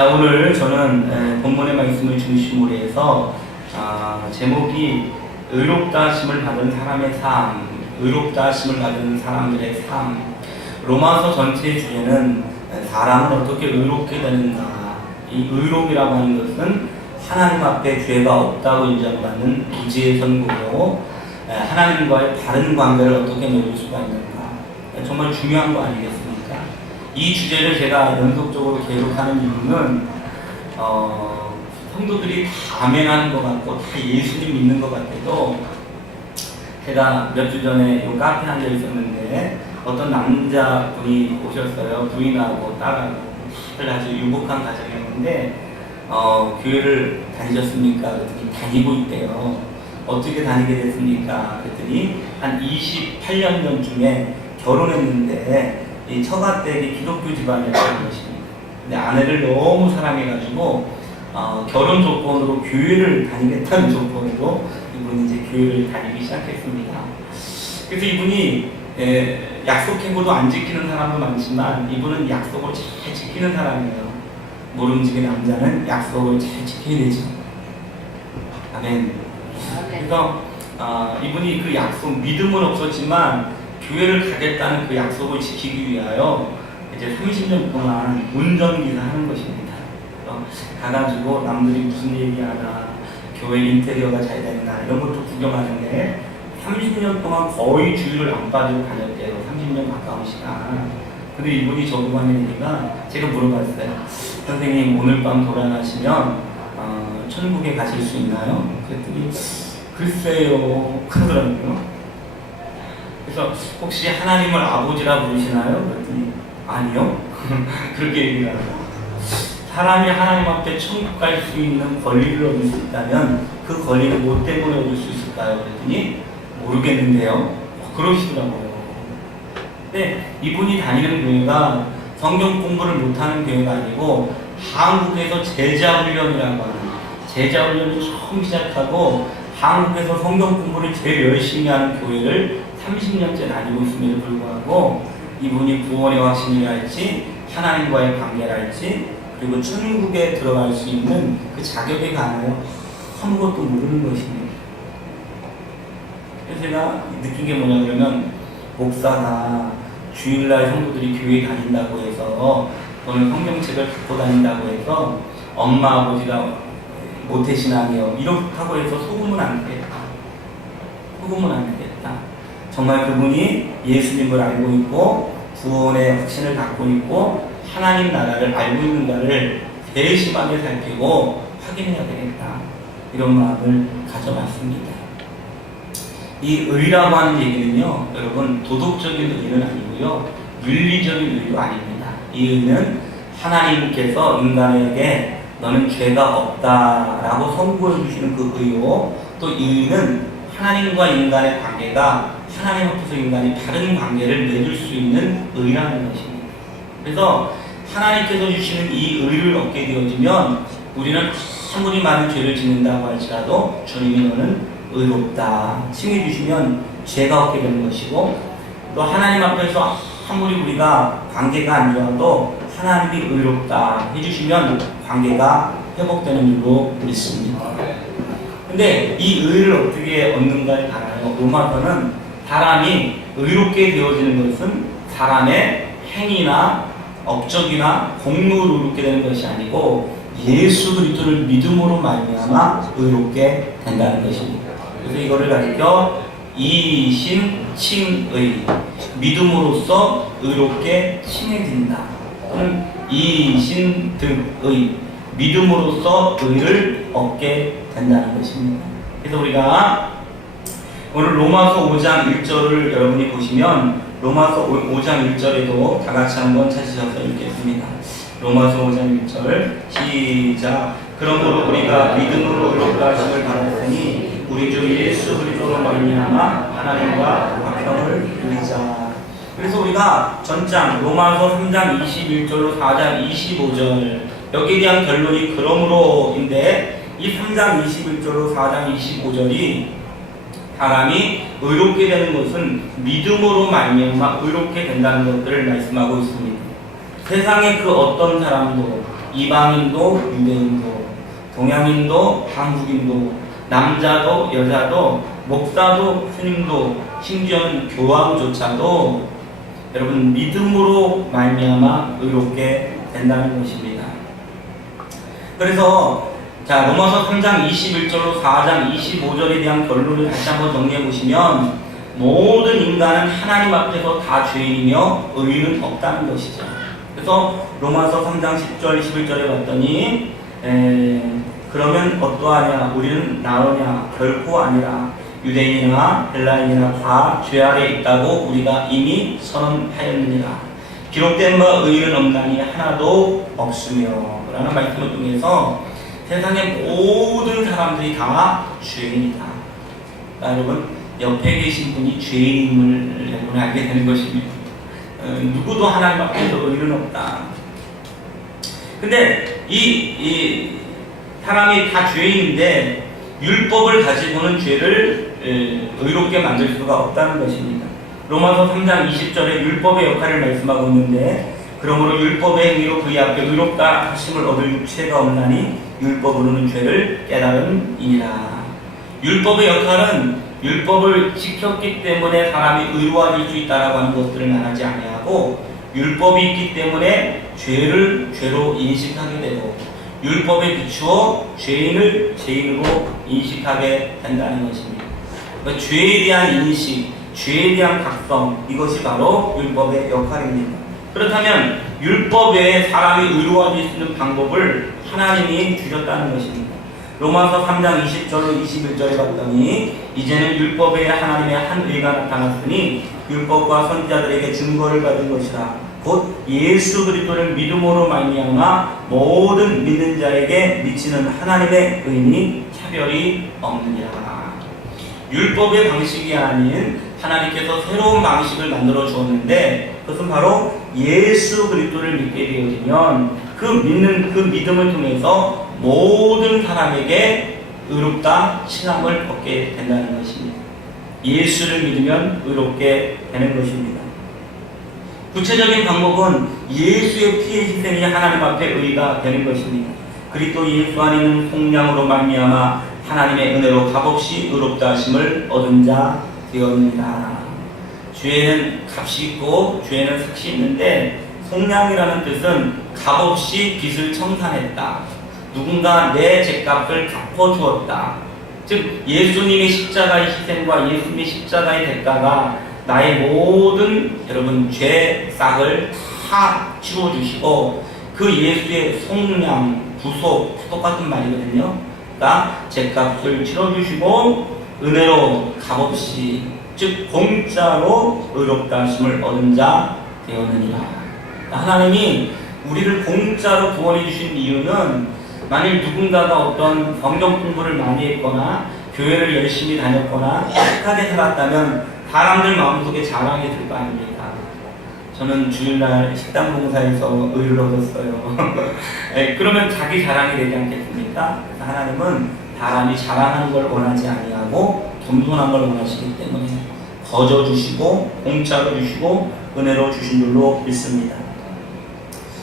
자, 오늘 저는 본문의 말씀을 중심으로 해서 제목이 의롭다 하심을 받은 사람의 삶, 의롭다 하심을 받은 사람들의 삶. 로마서 전체의 주제는 사람은 어떻게 의롭게 되는가. 이 의롭이라고 하는 것은 하나님 앞에 죄가 없다고 인정받는 무죄의 선고로 하나님과의 바른 관계를 어떻게 맺을 수가 있는가. 정말 중요한 거 아니겠습니까? 이 주제를 제가 연속적으로 계속하는 이유는 성도들이 다 아멘하는 것 같고 다 예수님 믿는 것 같아도, 제가 몇 주 전에 이 카페에 앉아 있었는데 어떤 남자분이 오셨어요. 부인하고 딸하고 다들 아주 유복한 가정이었는데 교회를 다니셨습니까? 그랬더니 다니고 있대요. 어떻게 다니게 됐습니까? 그랬더니 한 28년 전쯤에 결혼했는데 이 처가댁이 기독교 집안이었던 것입니다. 근데 아내를 너무 사랑해가지고 결혼 조건으로 교회를 다니겠다는 조건으로 이분이 이제 교회를 다니기 시작했습니다. 그래서 이분이 약속해고도 안 지키는 사람도 많지만 이분은 약속을 잘 지키는 사람이에요. 모름지기 남자는 약속을 잘 지켜야 되죠. 아멘. 그래서 이분이 그 약속, 믿음은 없었지만 교회를 가겠다는 그 약속을 지키기 위하여 이제 30년 동안 운전기사 하는 것입니다. 가가지고 남들이 무슨 얘기하나, 교회 인테리어가 잘 됐나 이런 것도 구경하는데 30년 동안 거의 주일을 안 빠지고 다녔대요. 30년 가까운 시간. 근데 이분이 저보고 하는 얘기가, 제가 물어봤어요. 선생님, 오늘 밤 돌아가시면 천국에 가실 수 있나요? 그랬더니 글쎄요 그러더라고요. 그래서 혹시 하나님을 아버지라 부르시나요? 그랬더니 아니요. 그렇게 얘기를 하고, 사람이 하나님 앞에 천국 갈 수 있는 권리를 얻을 수 있다면 그 권리를 뭐 때문에 얻을 수 있을까요? 그랬더니 모르겠는데요. 그러시더라고요. 근데 이분이 다니는 교회가 성경 공부를 못하는 교회가 아니고 한국에서 제자훈련이라고 하는, 제자훈련을 처음 시작하고 한국에서 성경 공부를 제일 열심히 하는 교회를 30년째 다니고 있음에도 불구하고 이분이 구원의 확신이랄지 하나님과의 관계랄지 그리고 천국에 들어갈 수 있는 그 자격이 가나요? 아무것도 모르는 것입니다. 그래서 제가 느낀 게 뭐냐 그러면, 목사가 주일날 성도들이 교회 다닌다고 해서 또는 성경책을 갖고 다닌다고 해서 엄마 아버지가 모태신앙이요 이렇다고 해서 속으면 안 되겠다. 속으면 안 되겠다. 정말 그분이 예수님을 알고 있고 구원의 확신을 갖고 있고 하나님 나라를 알고 있는가를 세심하게 살피고 확인해야 되겠다. 이런 마음을 가져봤습니다. 이 의라고 하는 얘기는요, 여러분 도덕적인 의는 아니고요, 윤리적인 의도 아닙니다. 이 의는 하나님께서 인간에게 너는 죄가 없다라고 선고해 주시는 그 의요, 또 이 의는 하나님과 인간의 관계가 하나님 앞에서 인간이 다른 관계를 맺을 수 있는 의라는 것입니다. 그래서 하나님께서 주시는 이 의를 얻게 되어지면 우리는 아무리 많은 죄를 짓는다고 할지라도 주님이 너는 의롭다 칭해 주시면 죄가 없게 되는 것이고, 또 하나님 앞에서 아무리 우리가 관계가 안 좋아도 하나님이 의롭다 해주시면 관계가 회복되는 줄로 믿습니다. 근데 이 의를 어떻게 얻는가에 관하여 로마서는 사람이 의롭게 되어지는 것은 사람의 행위나 업적이나 공로로 의롭게 되는 것이 아니고 예수 그리스도를 믿음으로 말미암아 의롭게 된다는 것입니다. 그래서 이거를 가리켜 이신칭의, 믿음으로써 의롭게 칭해진다. 또는 이신득의, 믿음으로써 의를 얻게 된다는 것입니다. 그래서 우리가 오늘 로마서 5장 1절을 여러분이 보시면 로마서 5장 1절에도 다 같이 한번 찾으셔서 읽겠습니다. 로마서 5장 1절 시작. 그러므로 우리가 믿음으로 의롭다 하심을 받았으니 우리 주 예수 그리스도로 말미암아 하나님과 화평을 누리자. 그래서 우리가 전장 로마서 3장 21절로 4장 25절 여기에 대한 결론이 그러므로인데, 이 3장 21절로 4장 25절이 사람이 의롭게 되는 것은 믿음으로 말미암아 의롭게 된다는 것들을 말씀하고 있습니다. 세상의 그 어떤 사람도 이방인도 유대인도, 동양인도 한국인도, 남자도 여자도, 목사도 스님도, 심지어는 교황조차도 여러분 믿음으로 말미암아 의롭게 된다는 것입니다. 그래서 자, 로마서 3장 21절로 4장 25절에 대한 결론을 다시 한번 정리해 보시면 모든 인간은 하나님 앞에서 다 죄인이며 의의는 없다는 것이죠. 그래서 로마서 3장 10절 21절에 봤더니 그러면 어떠하냐, 우리는 나으냐, 결코 아니라 유대인이나 헬라인이나 다 죄 아래 있다고 우리가 이미 선언하였느니라. 기록된 바 의의는 없나니 하나도 없으며 라는 말씀을 통해서 세상의 모든 사람들이 다 죄인이다. 여러분 옆에 계신 분이 죄인임을 여러분 알게 되는 것입니다. 누구도 하나님 앞에서 의의는 없다. 근데 이 사람이 다 죄인인데 율법을 가지고는 죄를 의롭게 만들 수가 없다는 것입니다. 로마서 3장 20절에 율법의 역할을 말씀하고 있는데 그러므로 율법의 행위로 그의 앞에 의롭다 하심을 얻을 육체가 없나니 율법으로는 죄를 깨달은 이니라. 율법의 역할은 율법을 지켰기 때문에 사람이 의로워질 수 있다라고 하는 것들을 말하지 아니하고 율법이 있기 때문에 죄를 죄로 인식하게 되고 율법에 비추어 죄인을 죄인으로 인식하게 된다는 것입니다. 그러니까 죄에 대한 인식, 죄에 대한 각성, 이것이 바로 율법의 역할입니다. 그렇다면 율법 외에 사람이 의로워질 수 있는 방법을 하나님이 주셨다는 것입니다. 로마서 3장 20절로 21절에 봤더니 이제는 율법 외에 하나님의 한 의가 나타났으니 율법과 선지자들에게 증거를 받은 것이라. 곧 예수 그리스도를 믿음으로 말미암아 모든 믿는 자에게 미치는 하나님의 의니 차별이 없느니라. 율법의 방식이 아닌 하나님께서 새로운 방식을 만들어 주었는데 그것은 바로 예수 그리스도를 믿게 되어지면 그 믿음을 통해서 모든 사람에게 의롭다 칭함을 얻게 된다는 것입니다. 예수를 믿으면 의롭게 되는 것입니다. 구체적인 방법은 예수의 피의 희생이 하나님 앞에 의가 되는 것입니다. 그리스도 예수 안에 있는 속량으로 말미암아 하나님의 은혜로 값없이 의롭다 하심을 얻은 자 되었느니라. 죄에는 값이 있고 죄에는 삭이 있는데 속량이라는 뜻은 값없이 빚을 청산했다. 누군가 내 죄값을 갚아주었다. 즉 예수님의 십자가의 희생과 예수님의 십자가의 대가가 나의 모든 여러분 죄 싹을 다 치워주시고 그 예수의 속량, 구속 똑같은 말이거든요. 그러니까 죄값을 치러주시고 은혜로 값없이 즉 공짜로 의롭다 하심을 얻은 자 되었느니라. 하나님이 우리를 공짜로 구원해 주신 이유는 만일 누군가가 어떤 성경 공부를 많이 했거나 교회를 열심히 다녔거나 착하게 살았다면 사람들 마음속에 자랑이 들 거 아닙니까? 저는 주일날 식당 봉사에서 의를 얻었어요. 그러면 자기 자랑이 되지 않겠습니까? 그래서 하나님은 사람이 자랑하는 걸 원하지 아니하고 겸손한 걸 원하시기 때문에 거저 주시고 공짜로 주시고 은혜로 주신 줄로 믿습니다.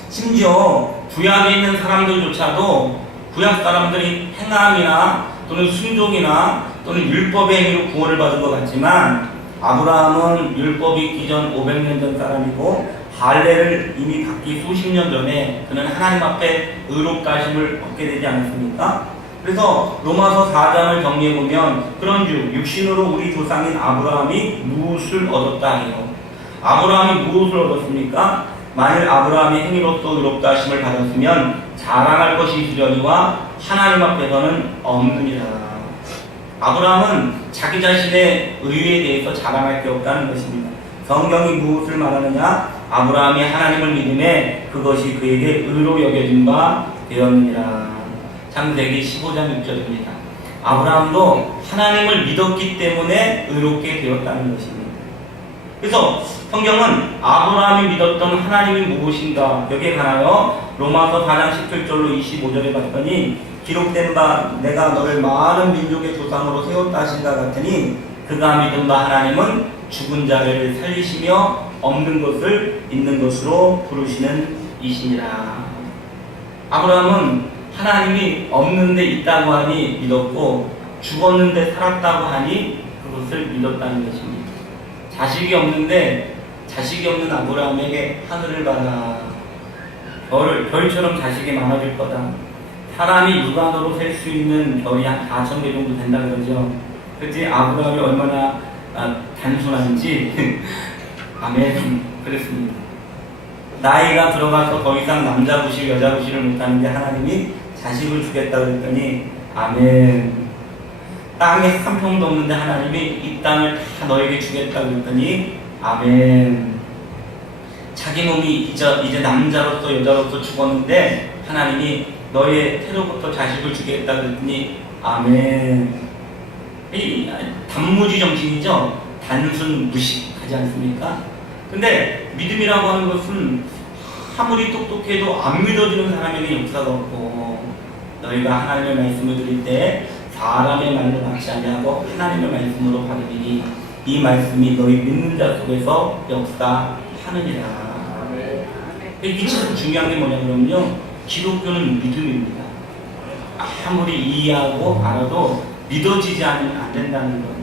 심지어 구약에 있는 사람들조차도 구약 사람들이 행함이나 또는 순종이나 또는 율법의 행위로 구원을 받은 것 같지만 아브라함은 율법이 있기 전 500년 전 사람이고 할례를 이미 받기 수십 년 전에 그는 하나님 앞에 의롭다 하심을 얻게 되지 않았습니까? 그래서 로마서 4장을 정리해보면 그런즉 육신으로 우리 조상인 아브라함이 무엇을 얻었다 해요. 아브라함이 무엇을 얻었습니까? 만일 아브라함이 행위로서 의롭다 하심을 받았으면 자랑할 것이 있으려니와 하나님 앞에서는 없느니라. 아브라함은 자기 자신의 의에 대해서 자랑할 게 없다는 것입니다. 성경이 무엇을 말하느냐? 아브라함이 하나님을 믿음에 그것이 그에게 의로 여겨진 바 되었느니라. 창세기 15장 6절입니다. 아브라함도 하나님을 믿었기 때문에 의롭게 되었다는 것입니다. 그래서 성경은 아브라함이 믿었던 하나님이 무엇인가 여기에 관하여 로마서 4장 17절로 25절에 봤더니 기록된 바 내가 너를 많은 민족의 조상으로 세웠다 하신가 같으니 그가 믿은 바 하나님은 죽은 자를 살리시며 없는 것을 있는 것으로 부르시는 이시니라. 아브라함은 하나님이 없는데 있다고 하니 믿었고 죽었는데 살았다고 하니 그것을 믿었다는 것입니다. 자식이 없는 아브라함에게 하늘을 봐라. 별처럼 자식이 많아질 거다. 사람이 육안으로 셀 수 있는 별이 한 4,000개 정도 된다 그러죠. 그치? 아브라함이 얼마나 단순한지 아멘. 그랬습니다. 나이가 들어가서 더 이상 남자 구실 여자 구실을 못하는데 하나님이 자식을 주겠다 그랬더니 아멘. 땅에 한 평도 없는데 하나님이 이 땅을 다 너에게 주겠다 그랬더니 아멘. 자기 몸이 이제 남자로서 여자로서 죽었는데 하나님이 너의 태로부터 자식을 주겠다 그랬더니 아멘. 이 단무지 정신이죠. 단순 무식하지 않습니까? 근데 믿음이라고 하는 것은 아무리 똑똑해도 안 믿어지는 사람에게 역사가 없고, 너희가 하나님의 말씀을 드릴 때 사람의 말로 막지 아니하고 하나님의 말씀으로 받으리니 이 말씀이 너희 믿는 자 속에서 역사하느니라. 이게 참 중요한 게 뭐냐 그러면요, 기독교는 믿음입니다. 아무리 이해하고 알아도 믿어지지 안 된다는 것.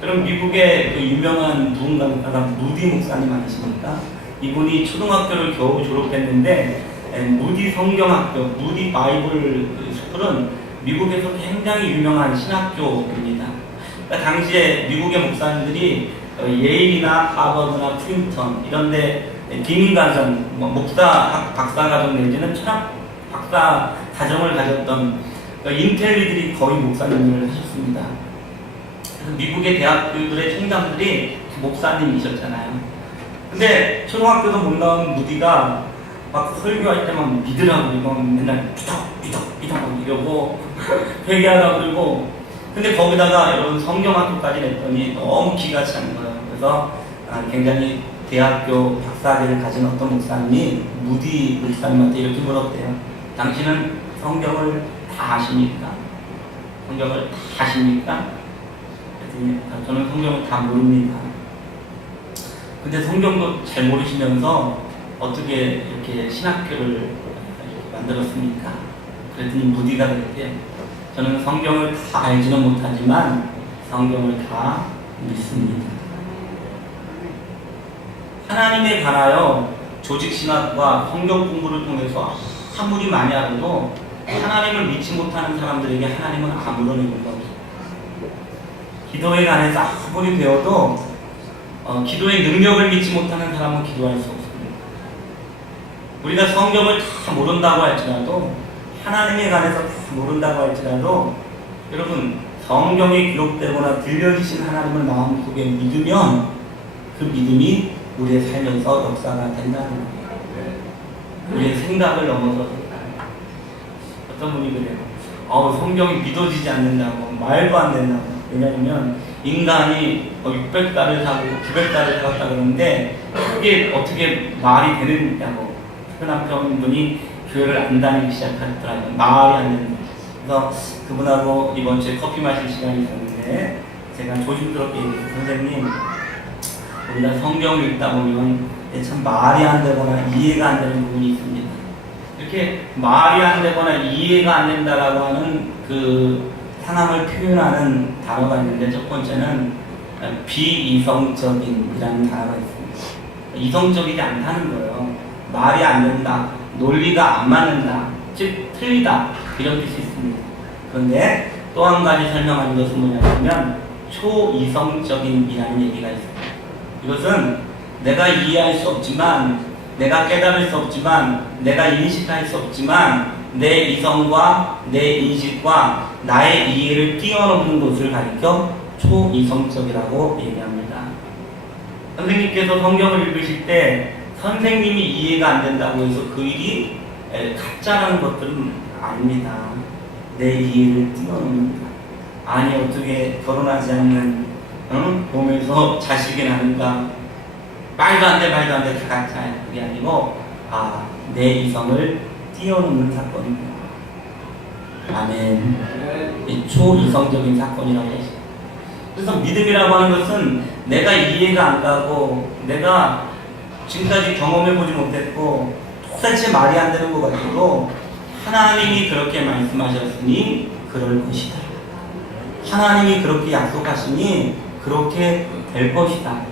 그럼 미국의 그 유명한 누군가가 무디 목사님 아니십니까? 이분이 초등학교를 겨우 졸업했는데 무디 성경학교, 무디 바이블 스쿨은 미국에서 굉장히 유명한 신학교입니다. 그러니까 당시에 미국의 목사님들이 예일이나 하버드나 프린스턴 이런데 비밀과정, 목사 박사과정 내지는 철학 박사 과정을 가졌던 인텔리들이 거의 목사님을 하셨습니다. 미국의 대학교들의 총장들이 목사님이셨잖아요. 근데 초등학교도 못 나온 무디가 막 설교할 때만 믿으라고 그러고 맨날 믿어 이러고 회개하라고 그러고, 근데 거기다가 여러분 성경학교까지 냈더니 너무 기가 차는 거예요. 그래서 굉장히 대학교 박사학위를 가진 어떤 목사님이 무디 목사님한테 이렇게 물었대요. 당신은 성경을 다 아십니까? 성경을 다 아십니까? 저는 성경을 다 모릅니다. 근데 성경도 잘 모르시면서 어떻게 이렇게 신학교를 만들었습니까? 그랬더니 무디가 그랬대요. 저는 성경을 다 알지는 못하지만 성경을 다 믿습니다. 하나님에 관하여 조직신학과 성경 공부를 통해서 아무리 많이 알아도 하나님을 믿지 못하는 사람들에게 하나님은 아무런 의미가 없어요. 기도에 관해서 아무리 배워도 기도의 능력을 믿지 못하는 사람은 기도할 수 없습니다. 우리가 성경을 다 모른다고 할지라도, 하나님에 관해서 다 모른다고 할지라도, 여러분 성경에 기록되거나 들려주신 하나님을 마음속에 믿으면 그 믿음이 우리의 삶에서 역사가 된다는 거예요. 우리의 생각을 넘어서. 어떤 분이 그래요. 성경이 믿어지지 않는다고, 말도 안 된다고. 왜냐하면 인간이 600달을 사고 900달을 살았다 그러는데 그게 어떻게 말이 되느냐고. 그 남편분이 교회를 안 다니기 시작하더라고요. 말이 안 되는 거예요. 그래서 그분하고 이번 주에 커피 마실 시간이 있었는데 제가 조심스럽게 얘기했어요. 선생님, 우리가 성경을 읽다 보면 참 말이 안 되거나 이해가 안 되는 부분이 있습니다. 이렇게 말이 안 되거나 이해가 안 된다라고 하는 그 상황을 표현하는 단어가 있는데, 첫 번째는 비이성적인이라는 단어가 있습니다. 이성적이지 않다는 거예요. 말이 안 된다, 논리가 안 맞는다, 즉 틀리다, 이런 뜻이 있습니다. 그런데 또 한 가지 설명하는 것은 뭐냐면 초이성적인이라는 얘기가 있습니다. 이것은 내가 이해할 수 없지만, 내가 깨달을 수 없지만, 내가 인식할 수 없지만 내 이성과 내 인식과 나의 이해를 뛰어넘는 것을 가리켜 초이성적이라고 얘기합니다. 선생님께서 성경을 읽으실 때 선생님이 이해가 안 된다고 해서 그 일이 가짜라는 것들은 아닙니다. 내 이해를 뛰어넘는다. 아니 어떻게 결혼하지 않는 몸에서 자식이 나는가? 말도 안 돼 다 가짜야. 그게 아니고 내 이성을 뛰어넘는 사건입니다. 아멘. 이 초이성적인 사건이라고 했어요. 그래서 믿음이라고 하는 것은 내가 이해가 안 가고 내가 지금까지 경험해보지 못했고 도대체 말이 안 되는 것 같아도 하나님이 그렇게 말씀하셨으니 그럴 것이다. 하나님이 그렇게 약속하시니 그렇게 될 것이다.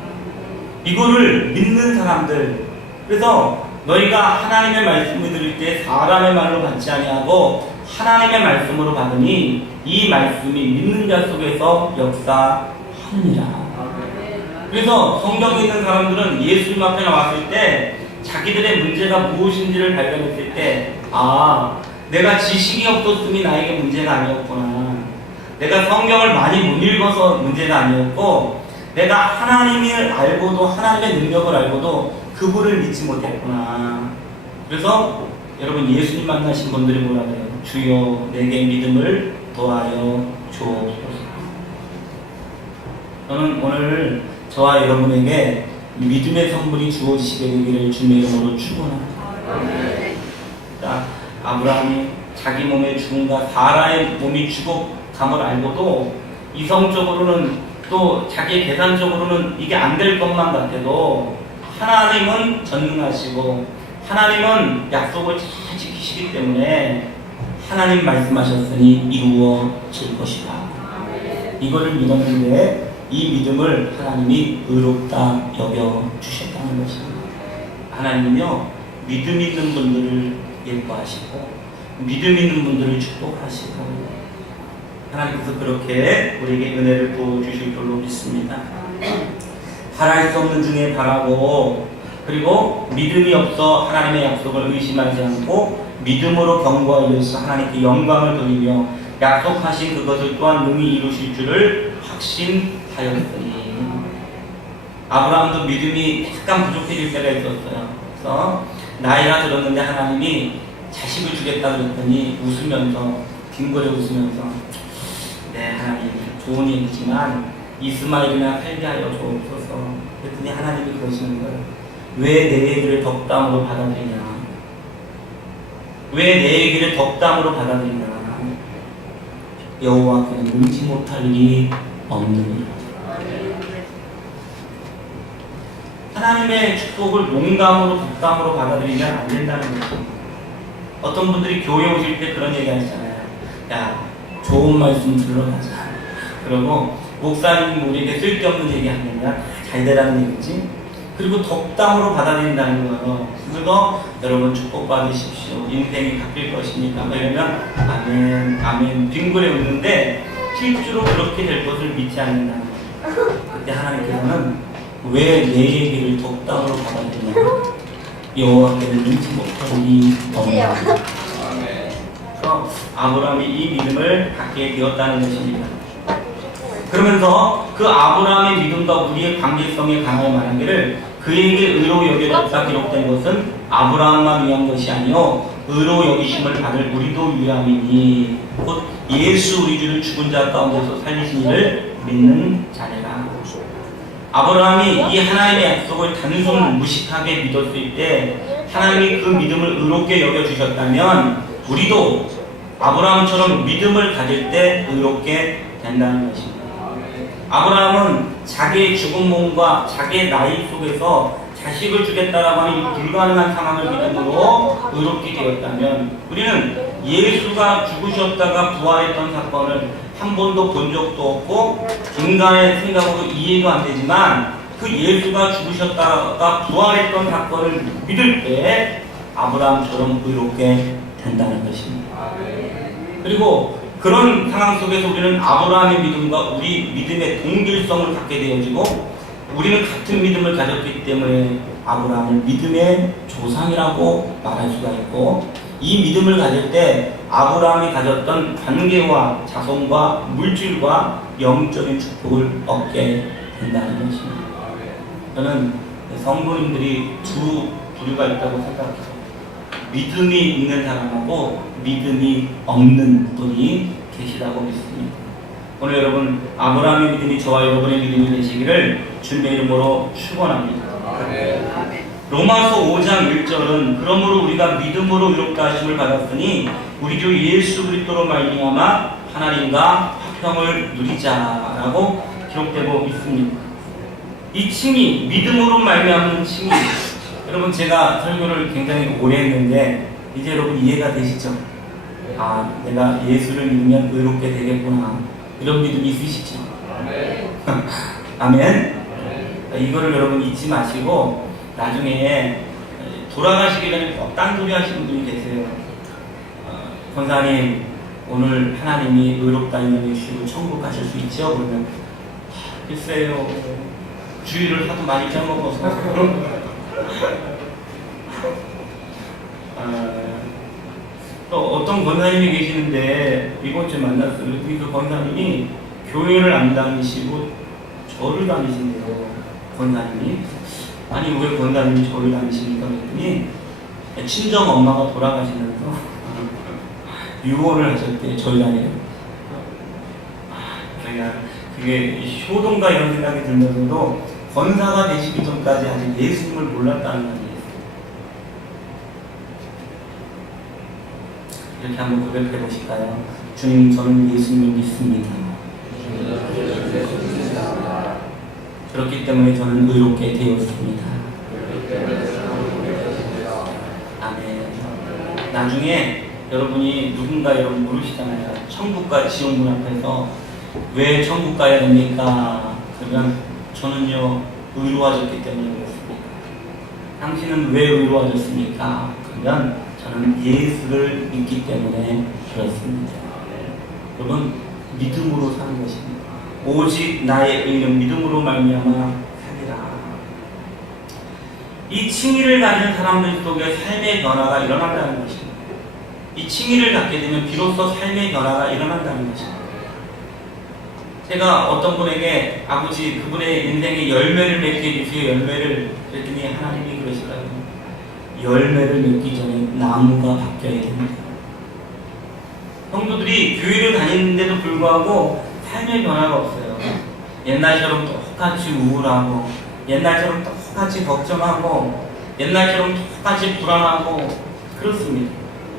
이거를 믿는 사람들, 그래서 너희가 하나님의 말씀을 들을 때 사람의 말로 받지 아니하고 하나님의 말씀으로 받으니 이 말씀이 믿는 자 속에서 역사하느니라. 그래서 성경에 있는 사람들은 예수님 앞에 나왔을 때 자기들의 문제가 무엇인지를 발견했을 때, 아, 내가 지식이 없었음이 나에게 문제가 아니었구나. 내가 성경을 많이 못 읽어서 문제가 아니었고, 내가 하나님을 알고도 하나님의 능력을 알고도 그분을 믿지 못했구나. 그래서 여러분 예수님 만나신 분들이 뭐라 그래요? 주여 내게 믿음을 더하여 주옵소서. 저는 오늘 저와 여러분에게 믿음의 선물이 주어지시게 되기를 주님의 이름으로 축원합니다. 자, 아브라함이 자기 몸의 죽음과 사라의 몸이 죽어감을 알고도 이성적으로는 또 자기 계산적으로는 이게 안 될 것만 같아도 하나님은 전능하시고 하나님은 약속을 잘 지키시기 때문에 하나님 말씀하셨으니 이루어질 것이다. 이거를 믿었는데 이 믿음을 하나님이 의롭다 여겨주셨다는 것입니다. 하나님은요, 믿음 있는 분들을 예뻐하시고 믿음 있는 분들을 축복하시고 하나님께서 그렇게 우리에게 은혜를 부어주실 줄로 믿습니다. 바랄 수 없는 중에 바라고, 그리고 믿음이 없어 하나님의 약속을 의심하지 않고 믿음으로 경고하여서 하나님께 영광을 돌리며 약속하신 그것을 또한 능히 이루실 줄을 확신하였으니. 아브라함도 믿음이 약간 부족해질 때가 있었어요. 그래서 나이가 들었는데 하나님이 자식을 주겠다 그랬더니 웃으면서, 빙그레 웃으면서, 네 하나님 좋은 얘기지만 이스마엘이나 살게 하여 주옵소서. 그랬더니 하나님이 그러시는 거예요. 왜 내 얘기를 덕담으로 받아들이냐? 왜 내 얘기를 덕담으로 받아들이냐? 여호와께는 능지 못할 일이 없느니라. 하나님의 축복을 농담으로 덕담으로 받아들이면 안 된다는 거죠. 어떤 분들이 교회 오실 때 그런 얘기 하시잖아요. 야, 좋은 말씀 들으러 가자. 그러고 목사님 우리에게 쓸데없는 얘기 하느냐? 잘 되라는 얘기지. 그리고 덕담으로 받아들인다는 거예요. 그래서 여러분 축복받으십시오. 인생이 바뀔 것이니까. 이러면 아멘, 아멘 빙그레 웃는데 실제로 그렇게 될 것을 믿지 않는다는 거예요. 그때 하나님께서는 왜 내 얘기를 덕담으로 받아들이냐? 여호와께는 능지 못할 일이 없느니라. 그래서 아브라함이 이 믿음을 갖게 되었다는 것입니다. 그러면서 그 아브라함의 믿음과 우리의 관계성에 관하여 말하기를 그에게 의로 여겨졌다 기록된 것은 아브라함만 위한 것이 아니요 의로 여기심을 받을 우리도 유함이니 곧 예수 우리 주를 죽은 자 가운데서 살리신 이를 믿는 자리라. 아브라함이 이 하나님의 약속을 단순 무식하게 믿었을 때 하나님이 그 믿음을 의롭게 여겨주셨다면 우리도 아브라함처럼 믿음을 가질 때 의롭게 된다는 것입니다. 아브라함은 자기의 죽은 몸과 자기의 나이 속에서 자식을 주겠다라고 하는 이 불가능한 상황을 믿음으로 의롭게 되었다면 우리는 예수가 죽으셨다가 부활했던 사건을 한 번도 본 적도 없고 인간의 생각으로 이해도 안 되지만 그 예수가 죽으셨다가 부활했던 사건을 믿을 때 아브라함처럼 의롭게 된다는 것입니다. 그리고 그런 상황 속에서 우리는 아브라함의 믿음과 우리 믿음의 동일성을 갖게 되어지고 우리는 같은 믿음을 가졌기 때문에 아브라함을 믿음의 조상이라고 말할 수가 있고 이 믿음을 가질 때 아브라함이 가졌던 관계와 자손과 물질과 영적인 축복을 얻게 된다는 것입니다. 저는 성도님들이 두 부류가 있다고 생각해요. 믿음이 있는 사람하고 믿음이 없는 분이 계시다고 믿습니다. 오늘 여러분 아브라함의 믿음이 저와 여러분의 믿음이 되시기를 주님의 이름으로 축원합니다. 로마서 5장 1절은 그러므로 우리가 믿음으로 의롭다 하심을 받았으니 우리 주 예수 그리스도로 말미암아 하나님과 화평을 누리자라고 기록되고 있습니다. 이 칭이 믿음으로 말미암는 칭이 여러분 제가 설교를 굉장히 오래 했는데 이제 여러분 이해가 되시죠? 아, 내가 예수를 믿으면 의롭게 되겠구나. 이런 믿음이 있으시죠? 아멘. 이거를 여러분 잊지 마시고 나중에 돌아가시기 전에 꼭 딴소리 하시는 분이 계세요. 권사님, 오늘 하나님이 의롭다 이름을 주시고 천국 가실 수 있죠? 그러면 글쎄요, 주의를 하도 많이 빼먹어서 또 어떤 권사님이 계시는데 이번 주에 만났어요. 그 권사님이 교회를 안 다니시고 절을 다니신대요. 권사님이. 아니 왜 권사님이 절을 다니십니까? 그랬더니 친정 엄마가 돌아가시면서 유언을 하셨대요. 절 다니는. 제가 그게 효동가 이런 생각이 들면서도 권사가 되시기 전까지 아직 예수님을 몰랐다는 말이에요. 이렇게 한번 고백해 보실까요? 주님, 저는 예수님을 믿습니다. 그렇기 때문에 저는 의롭게 되었습니다. 아멘. 나중에 여러분이 누군가 여러분 모르시잖아요. 천국과 지옥문 앞에서 왜 천국 가야 됩니까? 그러면 저는요 의로워졌기 때문에 그렇습니다. 당신은 왜 의로워졌습니까? 그러면 저는 예수를 믿기 때문에 그렇습니다. 여러분 믿음으로 사는 것입니다. 오직 나의 의는 믿음으로 말미암아 살리라. 이 칭의를 가진 사람들 속에 삶의 변화가 일어난다는 것입니다. 이 칭의를 갖게 되면 비로소 삶의 변화가 일어난다는 것입니다. 제가 어떤 분에게 아버지 그분의 인생에 열매를 맺게 해주세요. 열매를 그랬더니 하나님이 그러시더라고요. 열매를 맺기 전에 나무가 바뀌어야 됩니다. 성도들이 교회를 다니는데도 불구하고 삶의 변화가 없어요. 옛날처럼 똑같이 우울하고 옛날처럼 똑같이 걱정하고 옛날처럼 똑같이 불안하고 그렇습니다.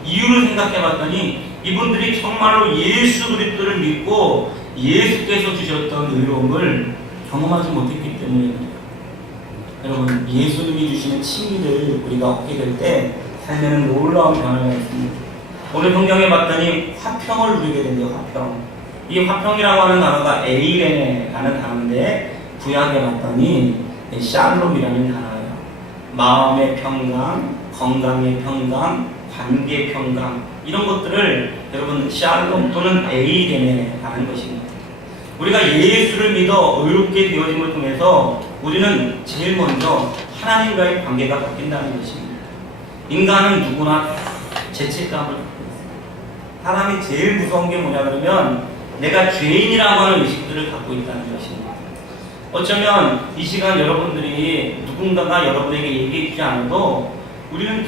이유를 생각해 봤더니 이분들이 정말로 예수 그리스도를 믿고 예수께서 주셨던 의로움을 경험하지 못했기 때문입니다. 여러분 예수님이 주시는 칭의를 우리가 얻게 될 때 삶에는 놀라운 변화가 있습니다. 오늘 성경에 봤더니 화평을 누리게 된대요. 화평. 이 화평이라고 하는 단어가 에이레네라는 단어인데 구약에 봤더니 샬롬이라는 단어예요. 마음의 평강, 건강의 평강, 관계 평강 이런 것들을 여러분 샬롬 또는 에이레네라는 것입니다. 우리가 예수를 믿어 의롭게 되어짐을 통해서 우리는 제일 먼저 하나님과의 관계가 바뀐다는 것입니다. 인간은 누구나 죄책감을 갖고 있습니다. 사람이 제일 무서운 게 뭐냐 그러면 내가 죄인이라고 하는 의식들을 갖고 있다는 것입니다. 어쩌면 이 시간 여러분들이 누군가가 여러분에게 얘기해 주지 않아도 우리는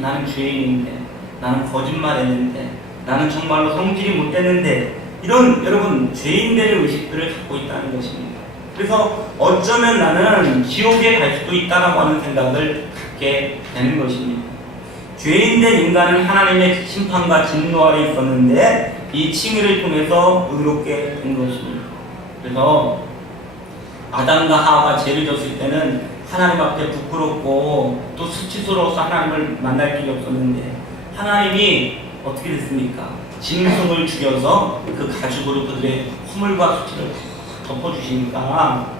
나는 죄인인데 나는 거짓말했는데 나는 정말로 성질이 못됐는데 이런 여러분 죄인들의 의식들을 갖고 있다는 것입니다. 그래서 어쩌면 나는 지옥에 갈 수도 있다라고 하는 생각을 갖게 되는 것입니다. 죄인된 인간은 하나님의 심판과 진노 아래 있었는데 이 칭의를 통해서 의롭게 된 것입니다. 그래서 아담과 하와가 죄를 졌을 때는 하나님 앞에 부끄럽고 또 수치스러워서 하나님을 만날 길이 없었는데 하나님이 어떻게 됐습니까? 짐승을 죽여서 그 가죽으로 그들의 허물과 수치를 덮어주시니까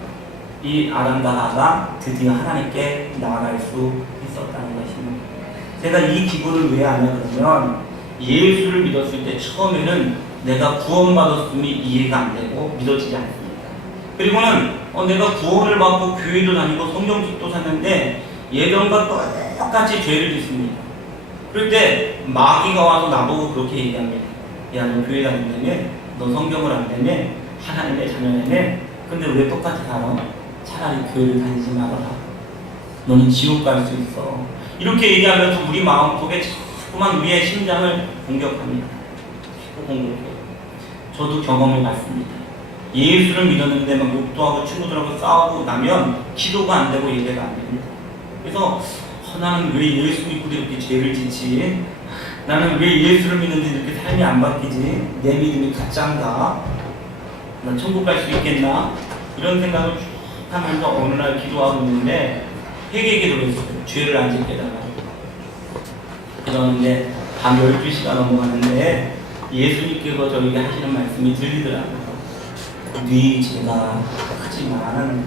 이 아담과 하와가 드디어 하나님께 나아갈 수 있었다는 것입니다. 제가 이 기분을 왜 아냐 그러면 예수를 믿었을 때 처음에는 내가 구원받았음이 이해가 안 되고 믿어지지 않습니다. 그리고는 내가 구원을 받고 교회도 다니고 성경책도 샀는데 예전과 똑같이 죄를 짓습니다. 그럴 때 마귀가 와서 나보고 그렇게 얘기합니다. 야, 너 교회 다닌다며? 너 성경을 안 되며? 하나님의 자녀라며? 근데 왜 똑같이 살아? 차라리 교회를 다니지 말아라. 너는 지옥 갈 수 있어. 이렇게 얘기하면서 우리 마음속에 자꾸만 우리의 심장을 공격합니다. 공격해요. 저도 경험해 봤습니다. 예수를 믿었는데 막 욕도 하고 친구들하고 싸우고 나면 기도가 안 되고 예배가 안 됩니다. 그래서 나는 왜 예수 믿고 이렇게 죄를 짓지? 나는 왜 예수를 믿는데 이렇게 삶이 안 바뀌지? 내 믿음이 가짜인가? 나 천국 갈 수 있겠나? 이런 생각을 쭉 하면서 어느 날 기도하고 있는데 회개 기도를 했어요. 죄를 안 짓게 달라고. 그러는데 밤 12시가 넘어가는데 예수님께서 저에게 하시는 말씀이 들리더라고요. 네 죄가 크지만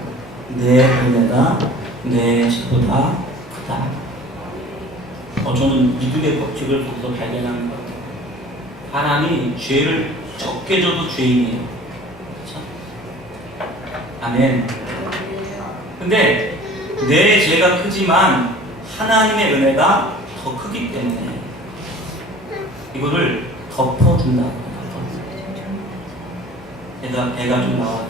내 은혜가 내 죄보다 크다. 저는 믿음의 법칙을 거기서 발견한 것 같아요. 사람이 죄를 적게 져도 죄인이에요. 그렇죠? 아멘. 근데 내 죄가 크지만 하나님의 은혜가 더 크기 때문에 이거를 덮어준다. 제가 배가 좀 나와서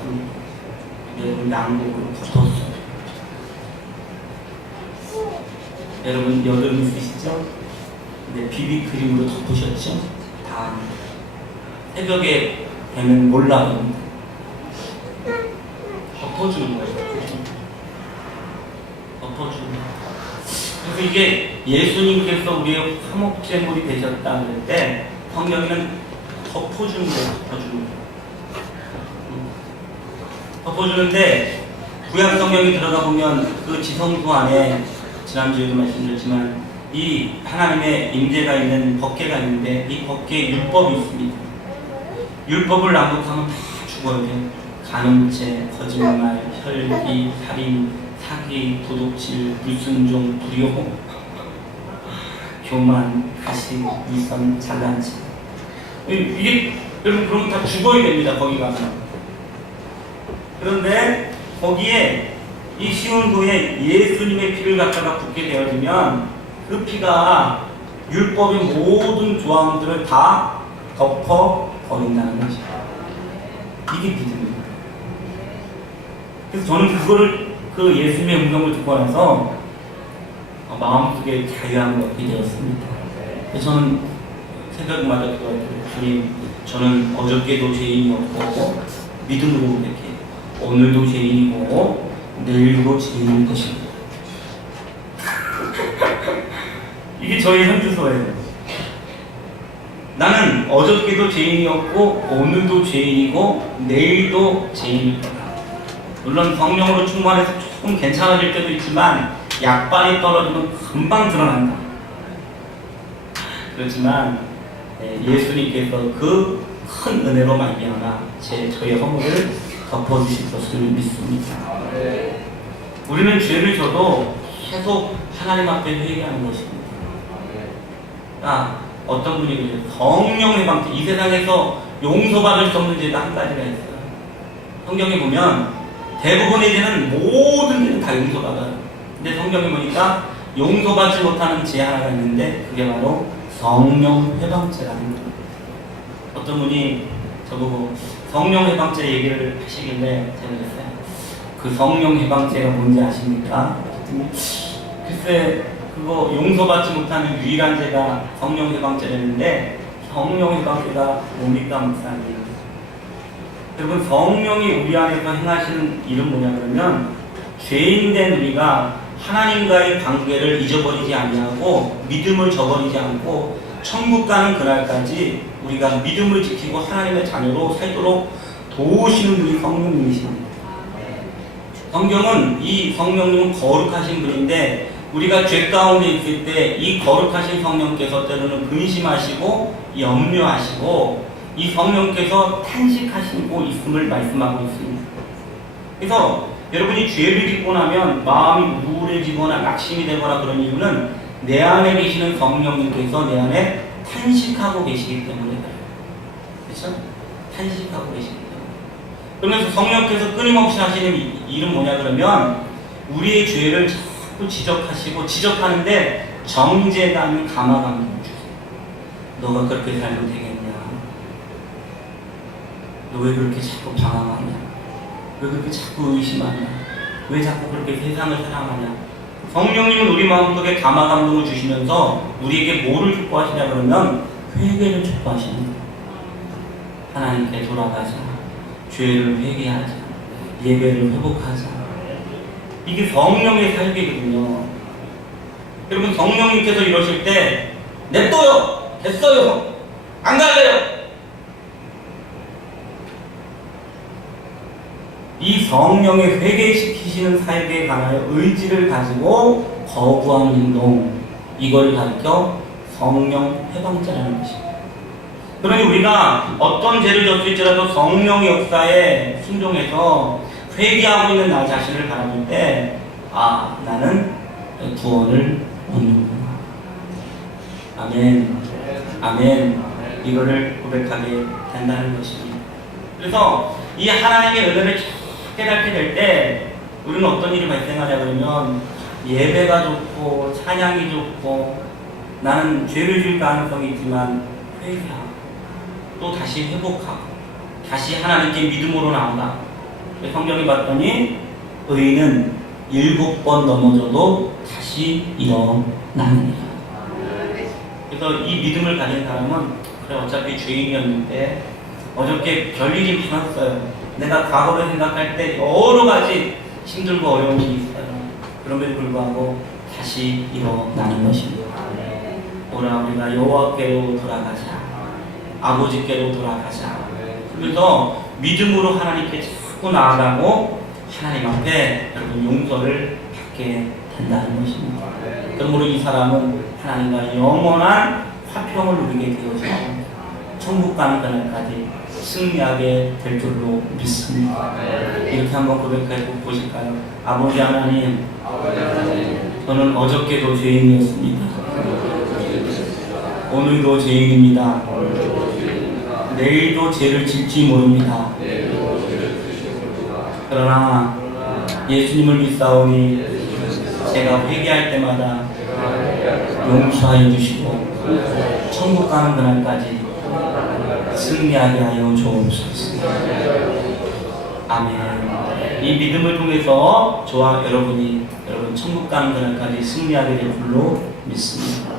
여러분 양복으로 붙었어요. 여러분 여드름 있으시죠? 근데 비비크림으로 덮으셨죠? 다 새벽에 되면 몰라요. 덮어주는 거예요. 덮어주는 거예요. 그래서 이게 예수님께서 우리의 화목제물이 되셨다 그럴 때 성경에는 덮어주는 거예요. 덮어주는 거예요. 덮어주는데 구약 성경에 들어가 보면 그 지성소 안에 지난주에도 말씀드렸지만 이 하나님의 임재가 있는 법궤가 있는데 이 법궤에 율법이 있습니다. 율법을 낭독하면 다 죽어야 돼요. 간음죄, 거짓말, 혈기, 살인, 사기, 도둑질, 불순종, 불효, 교만, 가식, 위선, 잘난체. 이게 여러분 그런 거 다 죽어야 됩니다. 거기 가면. 그런데 거기에 이 시온도에 예수님의 피를 갖다가 붓게 되어지면 그 피가 율법의 모든 조항들을 다 덮어버린다는 것이죠. 이게 믿음입니다. 그래서 저는 그거를 그 예수님의 음성을 듣고 나서 마음속에 자유함을 얻게 되었습니다. 그래서 저는 새벽마다 기도할 때 주님, 저는 어저께도 죄인이었고 믿음으로 이렇게 오늘도 죄인이고 내일도 죄인일 것입니다. 이게 저의 현주소예요. 나는 어저께도 죄인이었고 오늘도 죄인이고 내일도 죄인일 거다. 물론 성령으로 충만해서 조금 괜찮아질 때도 있지만 약발이 떨어지면 금방 드러난다. 그렇지만 예수님께서 그 큰 은혜로 말미암아 저의 허물을 덮어주실 것을 믿습니다. 우리는 죄를 져도 계속 하나님 앞에 회개하는 것입니다. 어떤 분이 그래요. 성령의 방패. 이 세상에서 용서받을 수 없는 죄가 한 가지가 있어요. 성경에 보면 대부분의 죄는 모든 죄는 다 용서받아요. 근데 성경에 보니까 용서받지 못하는 죄 하나가 있는데 그게 바로 성령 회방죄라는 거예요. 어떤 분이 저보고 성령 회방죄 얘기를 하시길래 제가 그랬어요. 그 성령 회방죄가 뭔지 아십니까? 글쎄 그거 용서받지 못하는 유일한 죄가 성령 회방죄라는데 성령 회방죄가 뭡니까 목사님? 여러분 성령이 우리 안에서 행하시는 일은 뭐냐 그러면 죄인된 우리가 하나님과의 관계를 잊어버리지 아니하고 믿음을 저버리지 않고 천국 가는 그날까지 우리가 믿음을 지키고 하나님의 자녀로 살도록 도우시는 분이 성령님이십니다. 성경은 이 성령님은 거룩하신 분인데 우리가 죄 가운데 있을 때 이 거룩하신 성령께서 때로는 근심하시고 염려하시고 이 성령께서 탄식하시고 있음을 말씀하고 있습니다. 그래서 여러분이 죄를 짓고 나면 마음이 우울해지거나 낙심이 되거나 그런 이유는 내 안에 계시는 성령님께서 내 안에 탄식하고 계시기 때문에 그래요. 그렇죠? 탄식하고 계시기 때문에. 그러면서 성령께서 끊임없이 하시는 일은 뭐냐 그러면 우리의 죄를 자꾸 지적하시고 지적하는데 정죄감, 감화감을 주세요. 너가 그렇게 살면 되겠냐? 너 왜 그렇게 자꾸 방황하냐? 왜 그렇게 자꾸 의심하냐? 왜 자꾸 그렇게 세상을 사랑하냐? 성령님은 우리 마음속에 감화 감동을 주시면서 우리에게 뭐를 촉구하시냐 그러면 회개를 촉구하시는 거예요. 하나님께 돌아가자. 죄를 회개하자. 예배를 회복하자. 이게 성령의 삶이거든요. 여러분 성령님께서 이러실 때 냅둬요. 됐어요. 안 갈래요. 이 성령의 회개시키시는 사역에 관하여 의지를 가지고 거부하는 행동, 이걸 가르쳐 성령 해방자라는 것입니다. 그러니 우리가 어떤 죄를 졌을지라도 성령의 역사에 순종해서 회개하고 있는 나 자신을 바라볼 때, 아, 나는 구원을 얻는구나. 아멘. 아멘. 이거를 고백하게 된다는 것입니다. 그래서 이 하나님의 은혜를 깨닫게 될 때 우리는 어떤 일이 발생하냐 그러면 예배가 좋고 찬양이 좋고 나는 죄를 지을 가능성이 있지만 회개하고 또 다시 회복하고 다시 하나님께 믿음으로 나온다. 성경에 봤더니 의인은 7번 넘어져도 다시 일어나느니라. 그래서 이 믿음을 가진 사람은 그래 어차피 죄인이었는데 어저께 별일이 많았어요. 내가 과거를 생각할 때 여러 가지 힘들고 어려운 일이 있어요. 그럼에도 불구하고 다시 일어나는 것입니다. 오라 우리가 여호와께로 돌아가자. 아버지께로 돌아가자. 그래서 믿음으로 하나님께 자꾸 나아가고 하나님 앞에 여러분 용서를 받게 된다는 것입니다. 그러므로 이 사람은 하나님과 영원한 화평을 누리게 되어서 천국 가는 그날까지 승리하게 될 줄로 믿습니다. 이렇게 한번 고백해 보실까요? 아버지 하나님, 저는 어저께도 죄인이었습니다. 오늘도 죄인입니다. 내일도 죄를 질지 모릅니다. 그러나 예수님을 믿사오니 제가 회개할 때마다 용서하여 주시고 천국 가는 그날까지 승리하게 하여 주옵소서. 아멘. 이 믿음을 통해서 저와 여러분 천국 가는 그날까지 승리하게 될 줄로 믿습니다.